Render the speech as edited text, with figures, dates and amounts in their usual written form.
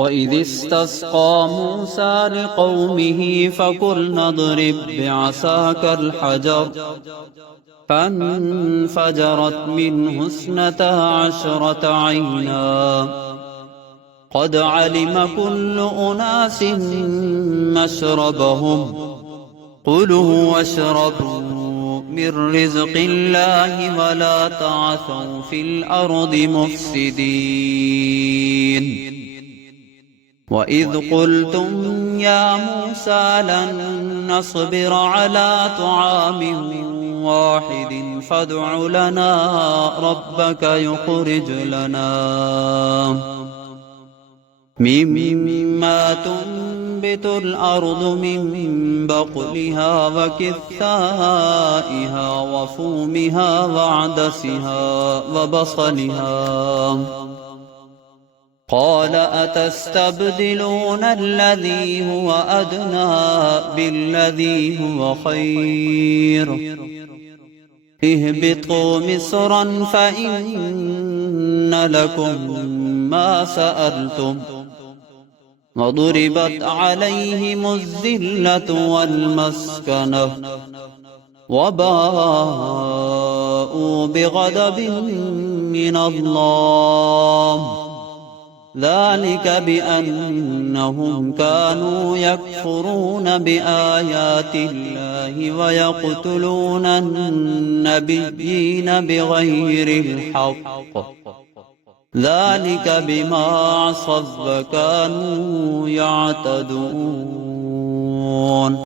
وإذ استسقى موسى لقومه فقلنا اضرب بعصاك الحجر فانفجرت منه 12 عينا قد علم كل أناس مشربهم كلوا واشربوا من رزق الله ولا تعثوا في الأرض مفسدين وإذ قلتم يا موسى لن نصبر على طعام واحد فادع لنا ربك يخرج لنا مما تنبت الأرض من بقلها وكثائها وفومها وعدسها وبصلها قال أتستبدلون الذي هو أدنى بالذي هو خير اهبطوا مصرا فإن لكم ما سألتم وضربت عليهم الذلة والمسكنة وباءوا بغضب من الله ذلك بأنهم كانوا يكفرون بآيات الله ويقتلون النبيين بغير الحق ذلك بما عصوا وكانوا يعتدون